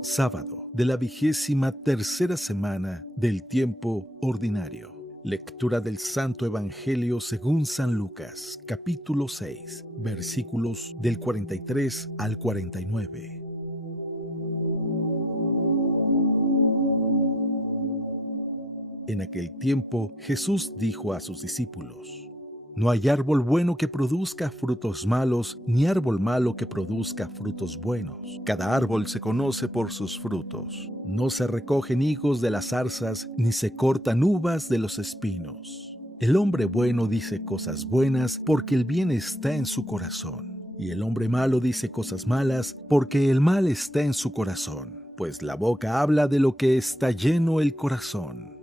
Sábado de la 23ª semana del tiempo ordinario. Lectura del Santo Evangelio según San Lucas, capítulo 6, versículos del 43 al 49. En aquel tiempo, Jesús dijo a sus discípulos: No hay árbol bueno que produzca frutos malos, ni árbol malo que produzca frutos buenos. Cada árbol se conoce por sus frutos. No se recogen higos de las zarzas, ni se cortan uvas de los espinos. El hombre bueno dice cosas buenas porque el bien está en su corazón. Y el hombre malo dice cosas malas porque el mal está en su corazón. Pues la boca habla de lo que está lleno el corazón.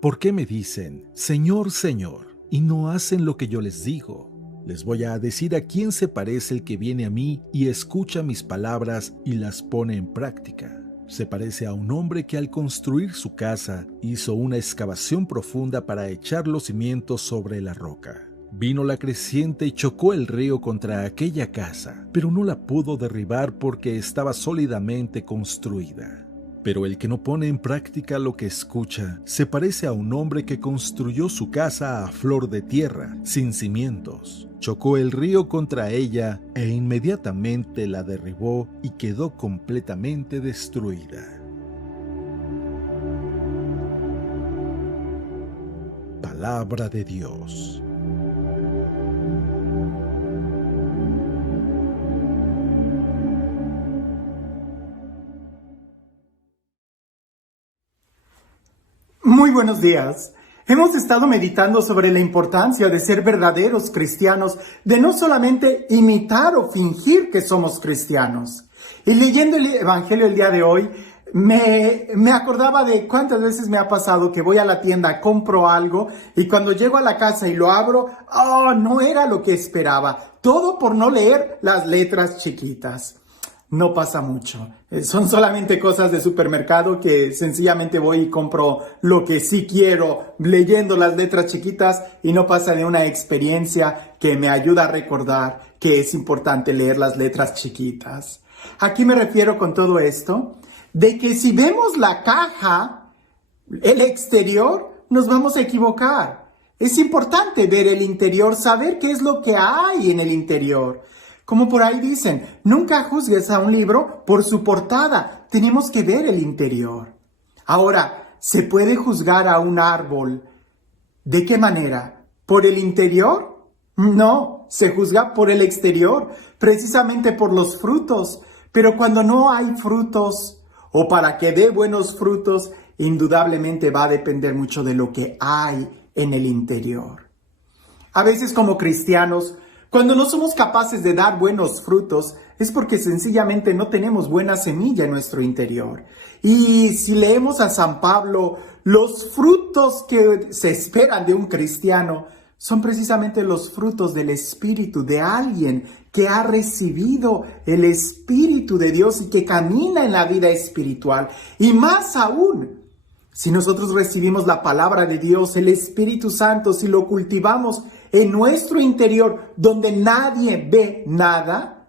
¿Por qué me dicen, Señor, Señor, y no hacen lo que yo les digo? Les voy a decir a quién se parece el que viene a mí y escucha mis palabras y las pone en práctica. Se parece a un hombre que al construir su casa hizo una excavación profunda para echar los cimientos sobre la roca. Vino la creciente y chocó el río contra aquella casa, pero no la pudo derribar porque estaba sólidamente construida. Pero el que no pone en práctica lo que escucha se parece a un hombre que construyó su casa a flor de tierra, sin cimientos. Chocó el río contra ella e inmediatamente la derribó y quedó completamente destruida. Palabra de Dios. Muy buenos días. Hemos estado meditando sobre la importancia de ser verdaderos cristianos, de no solamente imitar o fingir que somos cristianos. Y leyendo el Evangelio el día de hoy, me acordaba de cuántas veces me ha pasado que voy a la tienda, compro algo y cuando llego a la casa y lo abro, no era lo que esperaba. Todo por no leer las letras chiquitas. No pasa mucho. Son solamente cosas de supermercado que sencillamente voy y compro lo que sí quiero leyendo las letras chiquitas y no pasa de una experiencia que me ayuda a recordar que es importante leer las letras chiquitas. ¿A qué me refiero con todo esto? De que si vemos la caja, el exterior, nos vamos a equivocar. Es importante ver el interior, saber qué es lo que hay en el interior. Como por ahí dicen, nunca juzgues a un libro por su portada. Tenemos que ver el interior. Ahora, ¿se puede juzgar a un árbol? ¿De qué manera? ¿Por el interior? No, se juzga por el exterior, precisamente por los frutos. Pero cuando no hay frutos, o para que dé buenos frutos, indudablemente va a depender mucho de lo que hay en el interior. A veces como cristianos, cuando no somos capaces de dar buenos frutos, es porque sencillamente no tenemos buena semilla en nuestro interior. Y si leemos a San Pablo, los frutos que se esperan de un cristiano son precisamente los frutos del Espíritu, de alguien que ha recibido el Espíritu de Dios y que camina en la vida espiritual. Y más aún, si nosotros recibimos la palabra de Dios, el Espíritu Santo, si lo cultivamos en nuestro interior, donde nadie ve nada,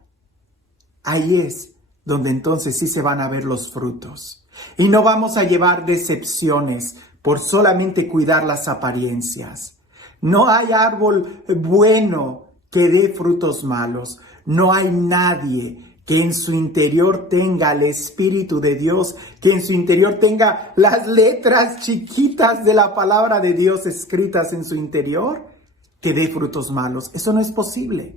ahí es donde entonces sí se van a ver los frutos. Y no vamos a llevar decepciones por solamente cuidar las apariencias. No hay árbol bueno que dé frutos malos. No hay nadie que en su interior tenga el Espíritu de Dios, que en su interior tenga las letras chiquitas de la palabra de Dios escritas en su interior, que dé frutos malos. Eso no es posible.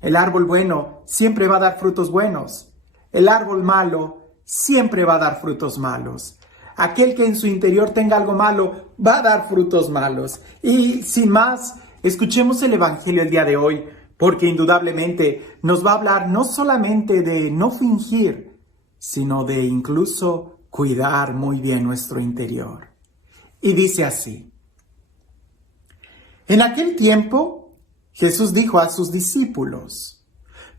El árbol bueno siempre va a dar frutos buenos. El árbol malo siempre va a dar frutos malos. Aquel que en su interior tenga algo malo va a dar frutos malos. Y sin más, escuchemos el Evangelio el día de hoy, porque indudablemente nos va a hablar no solamente de no fingir, sino de incluso cuidar muy bien nuestro interior. Y dice así: En aquel tiempo, Jesús dijo a sus discípulos: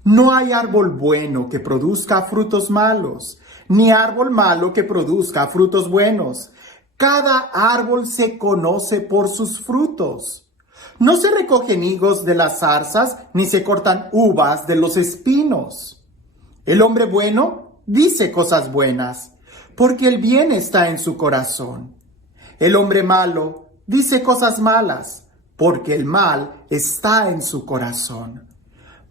No hay árbol bueno que produzca frutos malos, ni árbol malo que produzca frutos buenos. Cada árbol se conoce por sus frutos. No se recogen higos de las zarzas, ni se cortan uvas de los espinos. El hombre bueno dice cosas buenas, porque el bien está en su corazón. El hombre malo dice cosas malas, porque el mal está en su corazón.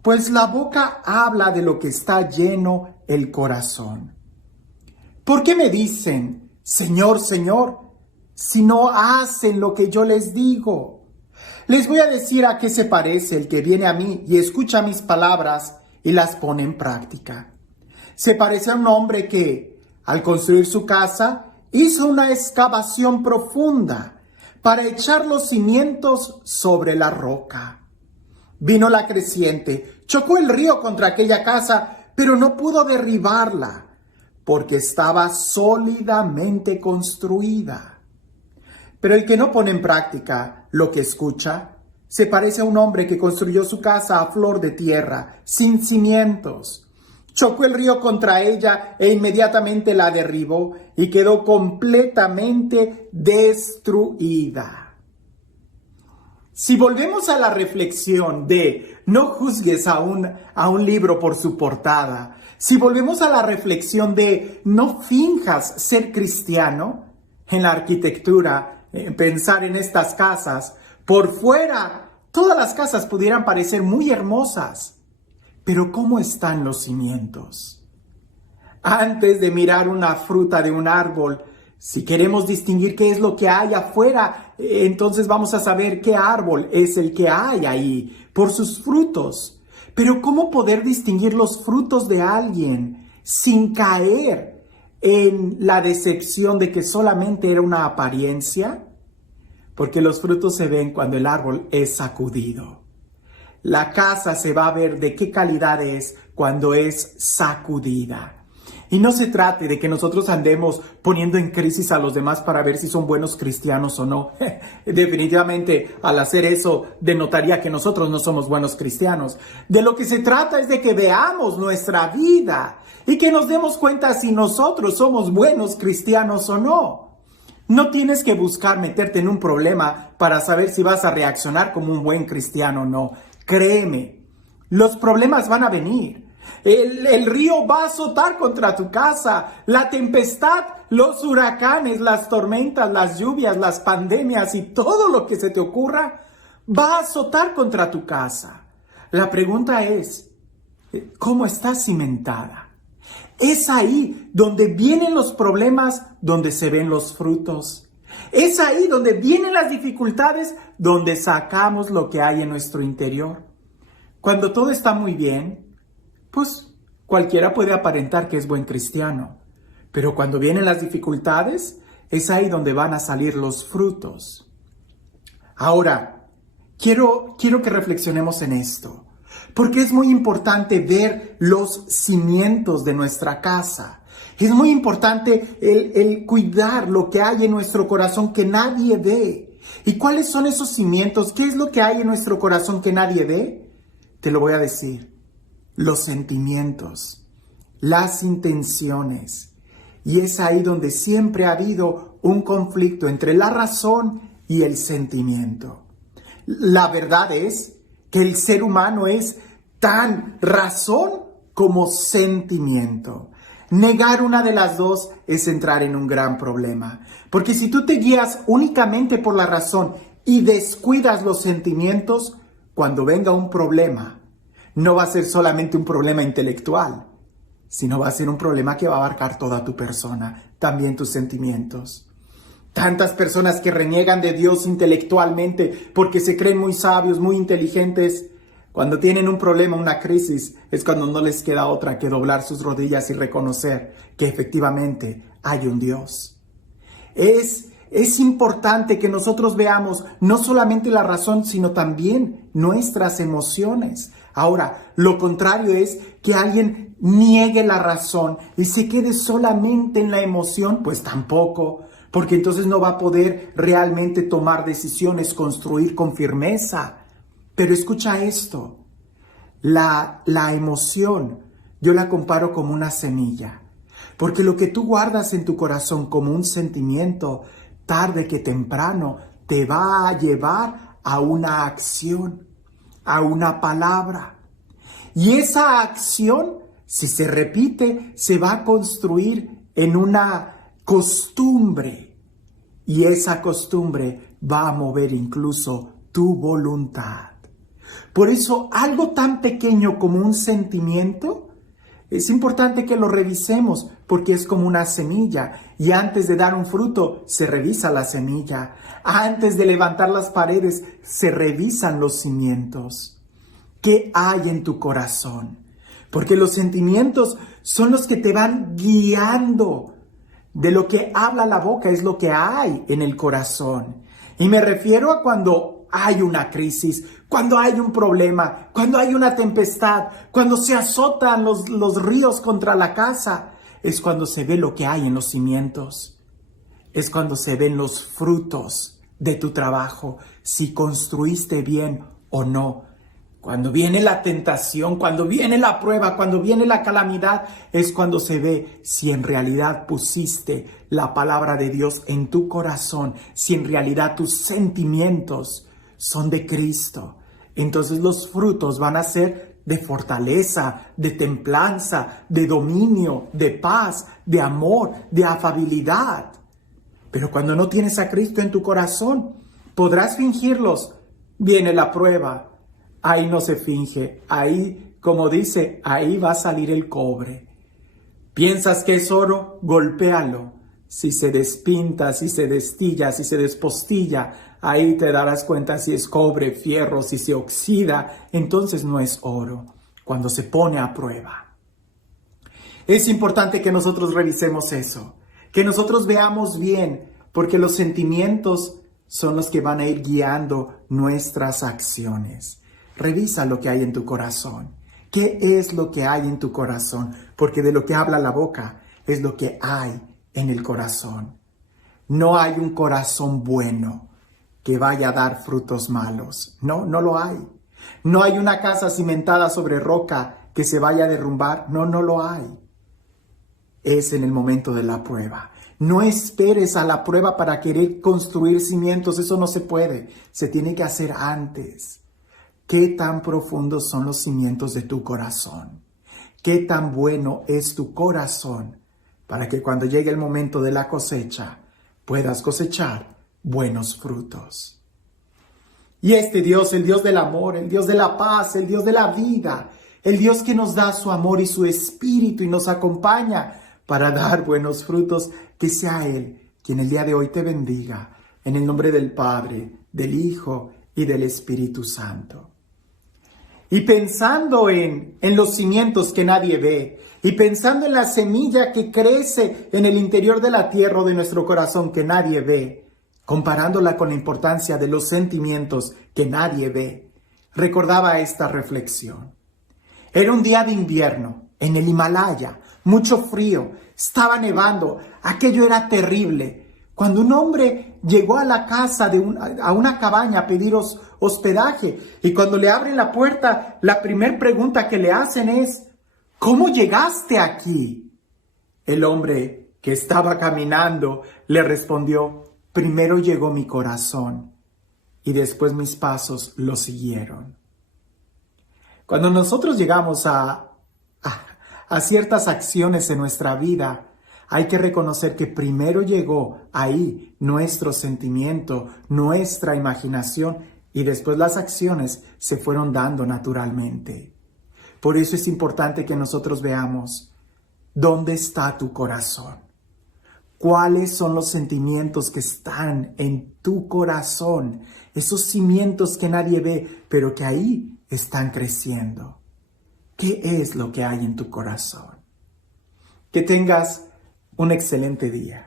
Pues la boca habla de lo que está lleno el corazón. ¿Por qué me dicen, Señor, Señor, si no hacen lo que yo les digo? Les voy a decir a qué se parece el que viene a mí y escucha mis palabras y las pone en práctica. Se parece a un hombre que, al construir su casa, hizo una excavación profunda para echar los cimientos sobre la roca. Vino la creciente, chocó el río contra aquella casa, pero no pudo derribarla, porque estaba sólidamente construida. Pero el que no pone en práctica lo que escucha, se parece a un hombre que construyó su casa a flor de tierra, sin cimientos. Chocó el río contra ella e inmediatamente la derribó y quedó completamente destruida. Si volvemos a la reflexión de no juzgues a un libro por su portada, si volvemos a la reflexión de no finjas ser cristiano, en la arquitectura, pensar en estas casas, por fuera, todas las casas pudieran parecer muy hermosas, pero ¿cómo están los cimientos? Antes de mirar una fruta de un árbol, si queremos distinguir qué es lo que hay afuera, entonces vamos a saber qué árbol es el que hay ahí, por sus frutos. Pero ¿cómo poder distinguir los frutos de alguien sin caer en la decepción de que solamente era una apariencia? Porque los frutos se ven cuando el árbol es sacudido. La casa se va a ver de qué calidad es cuando es sacudida. Y no se trate de que nosotros andemos poniendo en crisis a los demás para ver si son buenos cristianos o no. Definitivamente, al hacer eso, denotaría que nosotros no somos buenos cristianos. De lo que se trata es de que veamos nuestra vida y que nos demos cuenta si nosotros somos buenos cristianos o no. No tienes que buscar meterte en un problema para saber si vas a reaccionar como un buen cristiano o no. Créeme, los problemas van a venir. El río va a azotar contra tu casa, la tempestad, los huracanes, las tormentas, las lluvias, las pandemias y todo lo que se te ocurra va a azotar contra tu casa. La pregunta es, ¿cómo está cimentada? Es ahí donde vienen los problemas, donde se ven los frutos. Es ahí donde vienen las dificultades, donde sacamos lo que hay en nuestro interior. Cuando todo está muy bien, pues cualquiera puede aparentar que es buen cristiano, pero cuando vienen las dificultades, es ahí donde van a salir los frutos. Ahora, quiero que reflexionemos en esto, porque es muy importante ver los cimientos de nuestra casa. Es muy importante el cuidar lo que hay en nuestro corazón que nadie ve. ¿Y cuáles son esos cimientos? ¿Qué es lo que hay en nuestro corazón que nadie ve? Te lo voy a decir. Los sentimientos, las intenciones. Y es ahí donde siempre ha habido un conflicto entre la razón y el sentimiento. La verdad es que el ser humano es tan razón como sentimiento. Negar una de las dos es entrar en un gran problema. Porque si tú te guías únicamente por la razón y descuidas los sentimientos, cuando venga un problema, no va a ser solamente un problema intelectual, sino va a ser un problema que va a abarcar toda tu persona, también tus sentimientos. Tantas personas que reniegan de Dios intelectualmente porque se creen muy sabios, muy inteligentes, cuando tienen un problema, una crisis, es cuando no les queda otra que doblar sus rodillas y reconocer que efectivamente hay un Dios. Es importante que nosotros veamos no solamente la razón, sino también nuestras emociones. Ahora, lo contrario es que alguien niegue la razón y se quede solamente en la emoción, pues tampoco, porque entonces no va a poder realmente tomar decisiones, construir con firmeza. Pero escucha esto, la emoción yo la comparo como una semilla, porque lo que tú guardas en tu corazón como un sentimiento, tarde que temprano te va a llevar a una acción, a una palabra. Y esa acción Si se repite, se va a construir en una costumbre. Y esa costumbre va a mover incluso tu voluntad. Por eso, algo tan pequeño como un sentimiento, es importante que lo revisemos porque es como una semilla y antes de dar un fruto se revisa la semilla. Antes de levantar las paredes se revisan los cimientos. ¿Qué hay en tu corazón? Porque los sentimientos son los que te van guiando. De lo que habla la boca es lo que hay en el corazón. Y me refiero a cuando hay una crisis, cuando hay un problema, cuando hay una tempestad, cuando se azotan los ríos contra la casa, es cuando se ve lo que hay en los cimientos. Es cuando se ven los frutos de tu trabajo, si construiste bien o no. Cuando viene la tentación, cuando viene la prueba, cuando viene la calamidad, es cuando se ve si en realidad pusiste la palabra de Dios en tu corazón, si en realidad tus sentimientos son de Cristo. Entonces los frutos van a ser de fortaleza, de templanza, de dominio, de paz, de amor, de afabilidad. Pero cuando no tienes a Cristo en tu corazón, podrás fingirlos. Viene la prueba. Ahí no se finge, ahí, como dice, ahí va a salir el cobre. ¿Piensas que es oro? Golpéalo. Si se despinta, si se destilla, si se despostilla, ahí te darás cuenta si es cobre, fierro, si se oxida, entonces no es oro, cuando se pone a prueba. Es importante que nosotros revisemos eso, que nosotros veamos bien, porque los sentimientos son los que van a ir guiando nuestras acciones. Revisa lo que hay en tu corazón. ¿Qué es lo que hay en tu corazón? Porque de lo que habla la boca es lo que hay en el corazón. No hay un corazón bueno que vaya a dar frutos malos. No, no lo hay. No hay una casa cimentada sobre roca que se vaya a derrumbar. No, no lo hay. Es en el momento de la prueba. No esperes a la prueba para querer construir cimientos. Eso no se puede. Se tiene que hacer antes. ¿Qué tan profundos son los cimientos de tu corazón? ¿Qué tan bueno es tu corazón para que cuando llegue el momento de la cosecha puedas cosechar buenos frutos? Y este Dios, el Dios del amor, el Dios de la paz, el Dios de la vida, el Dios que nos da su amor y su espíritu y nos acompaña para dar buenos frutos, que sea Él quien el día de hoy te bendiga, en el nombre del Padre, del Hijo y del Espíritu Santo. Y pensando en los cimientos que nadie ve, y pensando en la semilla que crece en el interior de la tierra o de nuestro corazón que nadie ve, comparándola con la importancia de los sentimientos que nadie ve, recordaba esta reflexión. Era un día de invierno en el Himalaya, mucho frío, estaba nevando, aquello era terrible. Cuando un hombre llegó a la casa a una cabaña a pedir hospedaje, y cuando le abren la puerta, la primera pregunta que le hacen es: ¿cómo llegaste aquí? El hombre que estaba caminando le respondió: primero llegó mi corazón y después mis pasos lo siguieron. Cuando nosotros llegamos a ciertas acciones en nuestra vida, hay que reconocer que primero llegó ahí nuestro sentimiento, nuestra imaginación, y después las acciones se fueron dando naturalmente. Por eso es importante que nosotros veamos dónde está tu corazón. ¿Cuáles son los sentimientos que están en tu corazón? Esos cimientos que nadie ve, pero que ahí están creciendo. ¿Qué es lo que hay en tu corazón? Que tengas un excelente día.